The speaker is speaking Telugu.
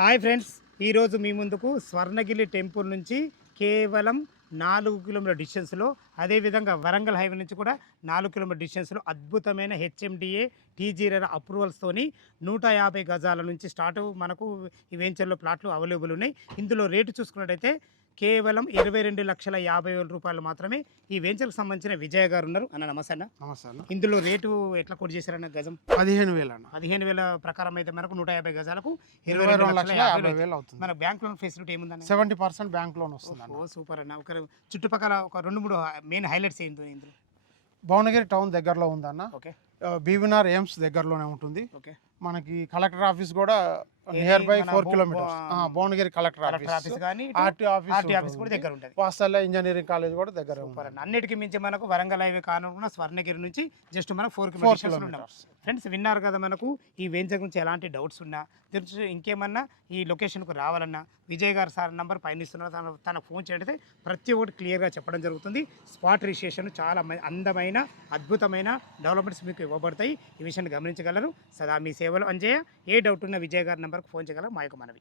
హాయ్ ఫ్రెండ్స్, ఈరోజు మీ ముందుకు స్వర్ణగిరి టెంపుల్ నుంచి కేవలం 4 కిలోమీటర్ల డిస్టెన్స్లో, అదేవిధంగా వరంగల్ హైవే నుంచి కూడా 4 కిలోమీటర్ డిస్టెన్స్లో అద్భుతమైన హెచ్ఎండిఏ టీజీఆర్ అప్రూవల్స్తోని 150 గజాల నుంచి స్టార్ట్ మనకు ఈ వెంచర్లో ప్లాట్లు అవైలబుల్ ఉన్నాయి. ఇందులో రేటు చూసుకున్నట్టయితే కేవలం 22,50,000 రూపాయలు మాత్రమే. ఈ వెంచర్కి సంబంధించిన విజయ్ గారు ఉన్నారు. అన్న నమస్తే అన్న. నమస్తే అన్న. ఇందులో రేటు ఎట్లా కొట్ చేశారన్న గజం? 15,000 అన్న. 15,000 ప్రకారం అయితే మనకు 150 గజాలకు 22,50,000 అవుతుంది. మన బ్యాంక్ లోన్ ఫెసిలిటీ ఏముందన్న? 70% బ్యాంక్ లోన్ వస్తుంది. ఓ సూపర్ అన్న. ఒక చుట్టుపక్కల ఒక 2-3 మెయిన్ హైలైట్స్ ఏంటి ఇందులో? భువనగిరి టౌన్ దగ్గరలో ఉందన్న. ఓకే. బీవీఆర్ ఎయిమ్స్ దగ్గరలోనే ఉంటుంది. ఓకే. మనకి కలెక్టర్ ఆఫీస్ కూడా near by 4 kilometres. Bhuvanagiri collector office కానీ ఆర్టీ ఆఫీస్ కూడా దగ్గర ఉంటుంది. వాస్తవ ఇంజనీరింగ్ కాలేజ్ కూడా దగ్గర ఉంది. అన్నిటికీ మించి మనకు వరంగల్ హైవే కానుకున్న స్వర్ణగిరి నుంచి జస్ట్ మనకు 4 కిలోమీటర్స్. ఫ్రెండ్స్ విన్నారు కదా, మనకు ఈ వెంచర్ గురించి ఎలాంటి డౌట్స్ ఉన్నా, తెలుసు ఇంకేమన్నా ఈ లొకేషన్కు రావాలన్నా విజయ్ గారు సార్ నంబర్ పైన ఇస్తున్నారు, తనకు ఫోన్ చేయడం ప్రతి ఒక్కటి క్లియర్గా చెప్పడం జరుగుతుంది. స్పాట్ రిజిస్ట్రేషన్ చాలా అందమైన అద్భుతమైన డెవలప్మెంట్స్ మీకు ఇవ్వబడతాయి. ఈ విషయాన్ని గమనించగలరు. సదా మీ సేవలు అంజయ్య. ఏ డౌట్ ఉన్న విజయ్ గారి నెంబర్కి ఫోన్ చేయగలరు. మా యొక్క మనవి.